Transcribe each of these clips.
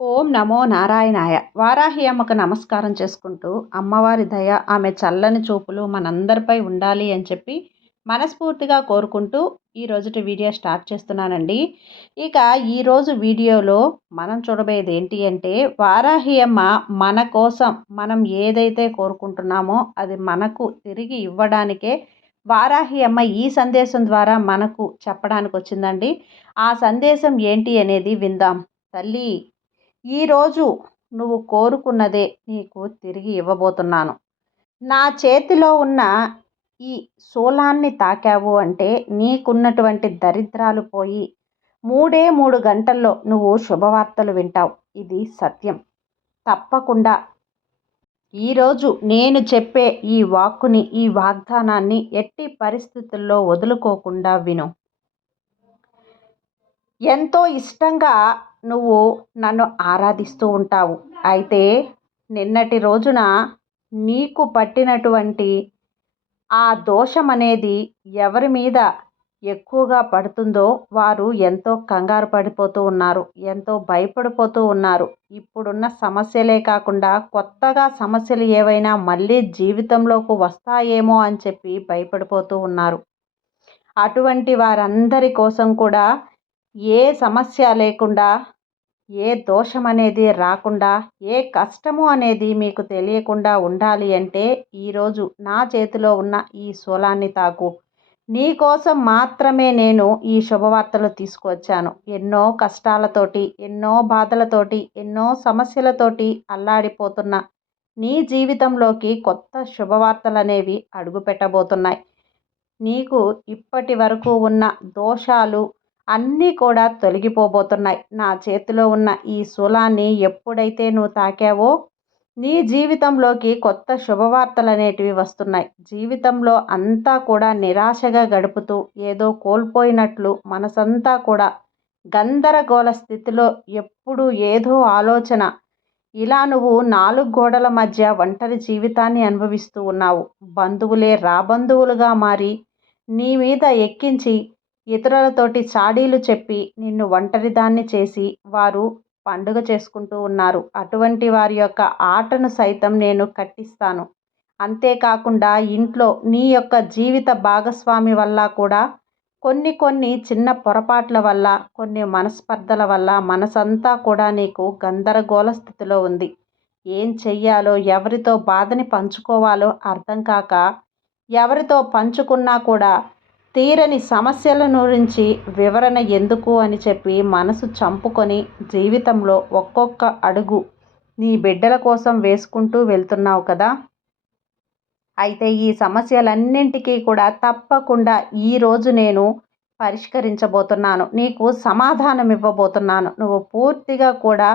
ఓం నమో నారాయణాయ. వారాహి అమ్మకు నమస్కారం చేసుకుంటూ, అమ్మవారి దయ, ఆమె చల్లని చూపులు మనందరిపై ఉండాలి అని చెప్పి మనస్ఫూర్తిగా కోరుకుంటూ ఈ రోజుటి వీడియో స్టార్ట్ చేస్తున్నానండి. ఇక ఈరోజు వీడియోలో మనం చూడబోయేది ఏంటి అంటే, వారాహి అమ్మ మన కోసం మనం ఏదైతే కోరుకుంటున్నామో అది మనకు తిరిగి ఇవ్వడానికే వారాహి అమ్మ ఈ సందేశం ద్వారా మనకు చెప్పడానికి వచ్చిందండి. ఆ సందేశం ఏంటి అనేది విందాం. తల్లి, ఈరోజు నువ్వు కోరుకున్నదే నీకు తిరిగి ఇవ్వబోతున్నాను. నా చేతిలో ఉన్న ఈ శూలాన్ని తాకావు అంటే నీకున్నటువంటి దరిద్రాలు పోయి 3 గంటల్లో నువ్వు శుభవార్తలు వింటావు. ఇది సత్యం. తప్పకుండా ఈరోజు నేను చెప్పే ఈ వాక్కుని, ఈ వాగ్దానాన్ని ఎట్టి పరిస్థితుల్లో వదులుకోకుండా విను. ఎంతో ఇష్టంగా నువ్వు నన్ను ఆరాధిస్తూ ఉంటావు. అయితే నిన్నటి రోజున నీకు పట్టినటువంటి ఆ దోషం అనేది ఎవరి మీద ఎక్కువగా పడుతుందో వారు ఎంతో కంగారు పడిపోతూ ఉన్నారు. ఎంతో భయపడిపోతూ ఉన్నారు. ఇప్పుడున్న సమస్యలే కాకుండా కొత్తగా సమస్యలు ఏవైనా మళ్ళీ జీవితంలోకి వస్తాయేమో అని చెప్పి భయపడిపోతూ ఉన్నారు. అటువంటి వారందరి కోసం కూడా ఏ సమస్య లేకుండా, ఏ దోషం అనేది రాకుండా, ఏ కష్టము అనేది మీకు తెలియకుండా ఉండాలి అంటే ఈరోజు నా చేతిలో ఉన్న ఈ శూలాన్ని తాకు. నీ కోసం మాత్రమే నేను ఈ శుభవార్తలు తీసుకువచ్చాను. ఎన్నో కష్టాలతోటి, ఎన్నో బాధలతోటి, ఎన్నో సమస్యలతోటి అల్లాడిపోతున్న నీ జీవితంలోకి కొత్త శుభవార్తలు అనేవి అడుగు పెట్టబోతున్నాయి. నీకు ఇప్పటి వరకు ఉన్న దోషాలు అన్నీ కూడా తొలగిపోబోతున్నాయి. నా చేతిలో ఉన్న ఈ శూలాన్ని ఎప్పుడైతే నువ్వు తాకావో నీ జీవితంలోకి కొత్త శుభవార్తలు అనేటివి వస్తున్నాయి. జీవితంలో అంతా కూడా నిరాశగా గడుపుతూ ఏదో కోల్పోయినట్లు మనసంతా కూడా గందరగోళ స్థితిలో ఎప్పుడు ఏదో ఆలోచన, ఇలా నువ్వు 4 గోడల మధ్య ఒంటరి జీవితాన్ని అనుభవిస్తూ ఉన్నావు. బంధువులే రాబంధువులుగా మారి నీ మీద ఎక్కించి ఇతరులతోటి చాడీలు చెప్పి నిన్ను ఒంటరిదాన్ని చేసి వారు పండుగ చేసుకుంటూ ఉన్నారు. అటువంటి వారి యొక్క ఆటను సైతం నేను కట్టిస్తాను. అంతేకాకుండా ఇంట్లో నీ యొక్క జీవిత భాగస్వామి వల్ల కూడా కొన్ని చిన్న పొరపాట్ల వల్ల, కొన్ని మనస్పర్ధల వల్ల మనసంతా కూడా నీకు గందరగోళ స్థితిలో ఉంది. ఏం చెయ్యాలో, ఎవరితో బాధని పంచుకోవాలో అర్థం కాక, ఎవరితో పంచుకున్నా కూడా తీరని సమస్యల గురించి వివరణ ఎందుకు అని చెప్పి మనసు చంపుకొని జీవితంలో ఒక్కొక్క అడుగు నీ బిడ్డల కోసం వేసుకుంటూ వెళ్తున్నావు కదా. అయితే ఈ సమస్యలన్నింటికీ కూడా తప్పకుండా ఈరోజు నేను పరిష్కరించబోతున్నాను. నీకు సమాధానం ఇవ్వబోతున్నాను. నువ్వు పూర్తిగా కూడా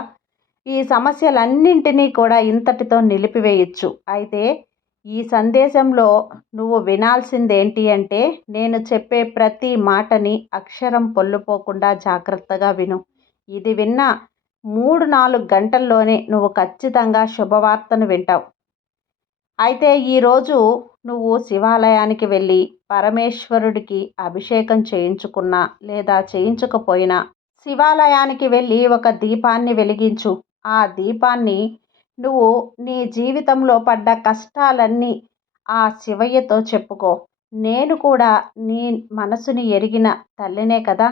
ఈ సమస్యలన్నింటినీ కూడా ఇంతటితో నిలిపివేయచ్చు. అయితే ఈ సందేశంలో నువ్వు వినాల్సింది ఏంటి అంటే, నేను చెప్పే ప్రతి మాటని అక్షరం పొల్లుపోకుండా జాగ్రత్తగా విను. ఇది విన్న 3-4 గంటల్లోనే నువ్వు ఖచ్చితంగా శుభవార్తను వింటావు. అయితే ఈరోజు నువ్వు శివాలయానికి వెళ్ళి పరమేశ్వరుడికి అభిషేకం చేయించుకున్నా లేదా చేయించకపోయినా శివాలయానికి వెళ్ళి ఒక దీపాన్ని వెలిగించు. ఆ దీపాన్ని నువ్వు నీ జీవితంలో పడ్డ కష్టాలన్నీ ఆ శివయ్యతో చెప్పుకో. నేను కూడా నీ మనసుని ఎరిగిన తల్లినే కదా.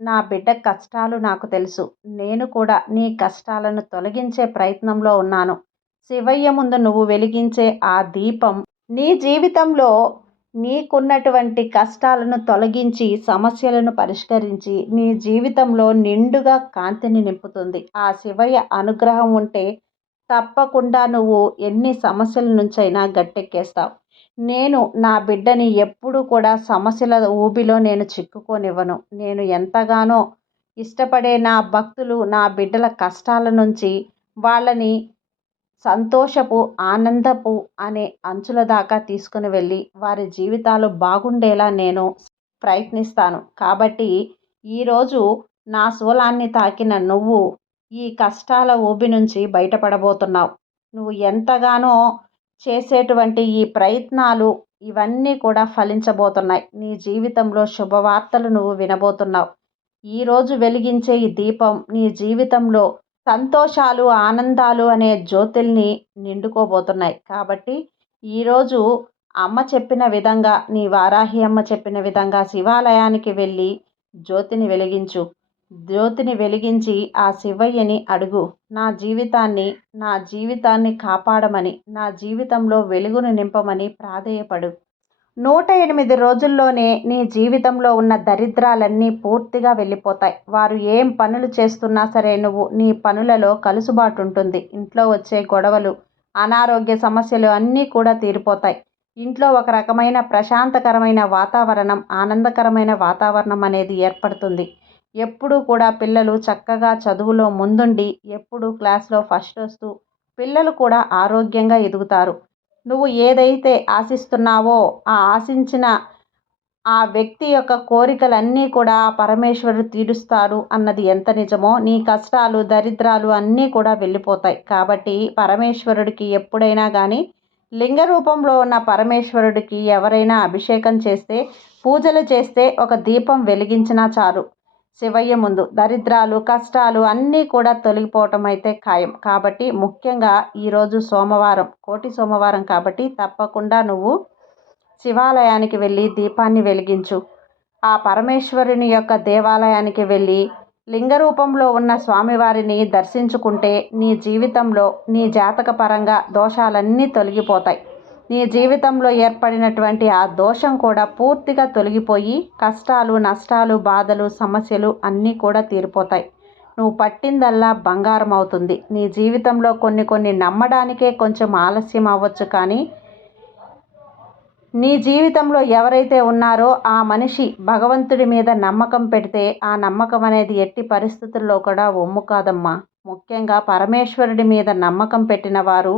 నా బిడ్డ కష్టాలు నాకు తెలుసు. నేను కూడా నీ కష్టాలను తొలగించే ప్రయత్నంలో ఉన్నాను. శివయ్య ముందు నువ్వు వెలిగించే ఆ దీపం నీ జీవితంలో నీకున్నటువంటి కష్టాలను తొలగించి, సమస్యలను పరిష్కరించి నీ జీవితంలో నిండుగా కాంతిని నింపుతుంది. ఆ శివయ్య అనుగ్రహం ఉంటే తప్పకుండా నువ్వు ఎన్ని సమస్యల నుంచైనా గట్టెక్కేస్తావు. నేను నా బిడ్డని ఎప్పుడూ కూడా సమస్యల ఊబిలో నేను చిక్కుకోనివ్వను. నేను ఎంతగానో ఇష్టపడే నా భక్తులు, నా బిడ్డల కష్టాల నుంచి వాళ్ళని సంతోషపు, ఆనందపు అనే అంచుల దాకా తీసుకుని వెళ్ళి వారి జీవితాలు బాగుండేలా నేను ప్రయత్నిస్తాను. కాబట్టి ఈరోజు నా శూలాన్ని తాకిన నువ్వు ఈ కష్టాల ఊబి నుంచి బయటపడబోతున్నావు. నువ్వు ఎంతగానో చేసేటువంటి ఈ ప్రయత్నాలు ఇవన్నీ కూడా ఫలించబోతున్నాయి. నీ జీవితంలో శుభవార్తలు నువ్వు వినబోతున్నావు. ఈరోజు వెలిగించే ఈ దీపం నీ జీవితంలో సంతోషాలు, ఆనందాలు అనే జ్యోతుల్ని నిండుకోబోతున్నాయి. కాబట్టి ఈరోజు అమ్మ చెప్పిన విధంగా, నీ వారాహి అమ్మ చెప్పిన విధంగా శివాలయానికి వెళ్ళి జ్యోతిని వెలిగించు. జ్యోతిని వెలిగించి ఆ శివయ్యని అడుగు. నా జీవితాన్ని కాపాడమని, నా జీవితంలో వెలుగును నింపమని ప్రాధేయపడు. 108 రోజుల్లోనే నీ జీవితంలో ఉన్న దరిద్రాలన్నీ పూర్తిగా వెళ్ళిపోతాయి. వారు ఏం పనులు చేస్తున్నా సరే నీ పనులలో కలుసుబాటుంటుంది. ఇంట్లో వచ్చే గొడవలు, అనారోగ్య సమస్యలు అన్నీ కూడా తీరిపోతాయి. ఇంట్లో ఒక రకమైన ప్రశాంతకరమైన వాతావరణం, ఆనందకరమైన వాతావరణం అనేది ఏర్పడుతుంది. ఎప్పుడూ కూడా పిల్లలు చక్కగా చదువులో ముందుండి, ఎప్పుడూ క్లాస్‌లో ఫస్ట్ వస్తూ, పిల్లలు కూడా ఆరోగ్యంగా ఎదుగుతారు. నువ్వు ఏదైతే ఆశిస్తున్నావో ఆశించిన ఆ వ్యక్తి యొక్క కోరికలన్నీ కూడా ఆ పరమేశ్వరుడు తీరుస్తాడు అన్నది ఎంత నిజమో, నీ కష్టాలు, దరిద్రాలు అన్నీ కూడా వెళ్ళిపోతాయి. కాబట్టి పరమేశ్వరుడికి ఎప్పుడైనా కానీ లింగ రూపంలో ఉన్న పరమేశ్వరుడికి ఎవరైనా అభిషేకం చేస్తే, పూజలు చేస్తే, ఒక దీపం వెలిగించినా చాలు. శివయ్య ముందు దరిద్రాలు, కష్టాలు అన్నీ కూడా తొలగిపోవటం అయితే ఖాయం. కాబట్టి ముఖ్యంగా ఈరోజు సోమవారం, కోటి సోమవారం కాబట్టి తప్పకుండా నువ్వు శివాలయానికి వెళ్ళి దీపాన్ని వెలిగించు. ఆ పరమేశ్వరుని యొక్క దేవాలయానికి వెళ్ళి లింగ రూపంలో ఉన్న స్వామివారిని దర్శించుకుంటే నీ జీవితంలో, నీ జాతక పరంగా దోషాలన్నీ తొలగిపోతాయి. నీ జీవితంలో ఏర్పడినటువంటి ఆ దోషం కూడా పూర్తిగా తొలగిపోయి కష్టాలు, నష్టాలు, బాధలు, సమస్యలు అన్నీ కూడా తీరిపోతాయి. నువ్వు పట్టిందల్లా బంగారం అవుతుంది. నీ జీవితంలో కొన్ని నమ్మడానికే కొంచెం ఆలస్యం అవ్వచ్చు, కానీ నీ జీవితంలో ఎవరైతే ఉన్నారో ఆ మనిషి భగవంతుడి మీద నమ్మకం పెడితే ఆ నమ్మకం అనేది ఎట్టి పరిస్థితుల్లో కూడా ఒమ్ము కాదమ్మా. ముఖ్యంగా పరమేశ్వరుడి మీద నమ్మకం పెట్టిన వారు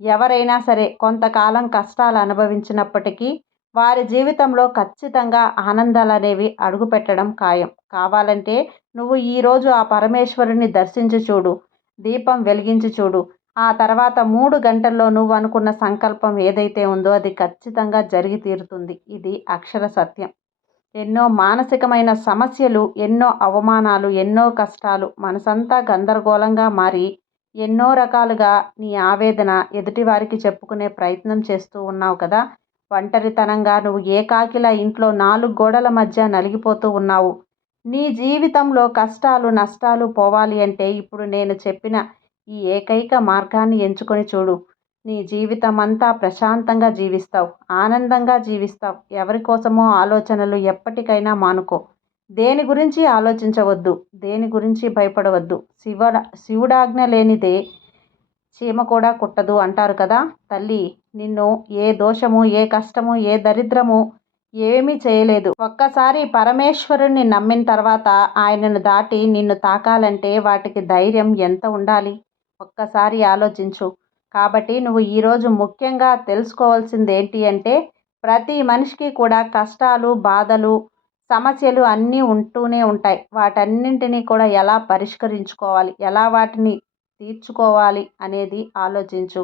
ఎవరైనా సరే కొంతకాలం కష్టాలు అనుభవించినప్పటికీ వారి జీవితంలో ఖచ్చితంగా ఆనందాలు అనేవి అడుగుపెట్టడం ఖాయం. కావాలంటే నువ్వు ఈరోజు ఆ పరమేశ్వరుని దర్శించి చూడు, దీపం వెలిగించి చూడు. ఆ తర్వాత 3 గంటల్లో నువ్వు అనుకున్న సంకల్పం ఏదైతే ఉందో అది ఖచ్చితంగా జరిగి తీరుతుంది. ఇది అక్షర సత్యం. ఎన్నో మానసికమైన సమస్యలు, ఎన్నో అవమానాలు, ఎన్నో కష్టాలు, మనసంతా గందరగోళంగా మారి ఎన్నో రకాలుగా నీ ఆవేదన ఎదుటివారికి చెప్పుకునే ప్రయత్నం చేస్తూ ఉన్నావు కదా. ఒంటరితనంగా నువ్వు ఏకాకిలా ఇంట్లో 4 గోడల మధ్య నలిగిపోతూ ఉన్నావు. నీ జీవితంలో కష్టాలు, నష్టాలు పోవాలి అంటే ఇప్పుడు నేను చెప్పిన ఈ ఏకైక మార్గాన్ని ఎంచుకొని చూడు. నీ జీవితం అంతా ప్రశాంతంగా జీవిస్తావు, ఆనందంగా జీవిస్తావు. ఎవరి కోసమో ఆలోచనలు ఎప్పటికైనా మానుకో. దేని గురించి ఆలోచించవద్దు, దేని గురించి భయపడవద్దు. శివుడాజ్ఞ లేనిదే చీమ కూడా కుట్టదు అంటారు కదా. తల్లి, నిన్ను ఏ దోషము, ఏ కష్టము, ఏ దరిద్రము ఏమీ చేయలేదు. ఒక్కసారి పరమేశ్వరుణ్ణి నమ్మిన తర్వాత ఆయనను దాటి నిన్ను తాకాలంటే వాటికి ధైర్యం ఎంత ఉండాలి, ఒక్కసారి ఆలోచించు. కాబట్టి నువ్వు ఈరోజు ముఖ్యంగా తెలుసుకోవాల్సింది ఏంటి అంటే, ప్రతి మనిషికి కూడా కష్టాలు, బాధలు, సమస్యలు అన్నీ ఉంటూనే ఉంటాయి. వాటన్నింటినీ కూడా ఎలా పరిష్కరించుకోవాలి, ఎలా వాటిని తీర్చుకోవాలి అనేది ఆలోచించు.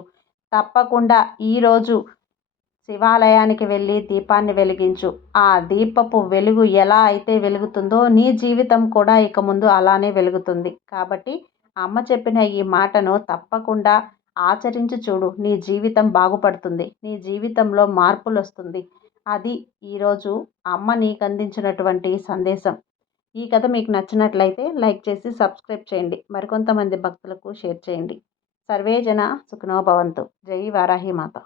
తప్పకుండా ఈరోజు శివాలయానికి వెళ్ళి దీపాన్ని వెలిగించు. ఆ దీపపు వెలుగు ఎలా అయితే వెలుగుతుందో నీ జీవితం కూడా ఇక ముందు అలానే వెలుగుతుంది. కాబట్టి అమ్మ చెప్పిన ఈ మాటను తప్పకుండా ఆచరించి చూడు. నీ జీవితం బాగుపడుతుంది. నీ జీవితంలో మార్పులొస్తుంది. అది ఈరోజు అమ్మ నీకు అందించినటువంటి సందేశం. ఈ కథ మీకు నచ్చినట్లయితే లైక్ చేసి సబ్స్క్రైబ్ చేయండి. మరికొంతమంది భక్తులకు షేర్ చేయండి. సర్వే జన సుఖినో భవంతు. జై వారాహి మాత.